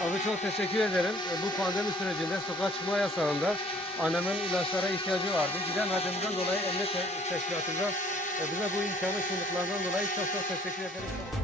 Abi çok teşekkür ederim. Bu pandemi sürecinde sokağa çıkma yasağında annemin ilaçlara ihtiyacı vardı. Gidemediğimden dolayı emniyet teşkilatında bize bu imkanı sunduklarından dolayı çok çok teşekkür ederim.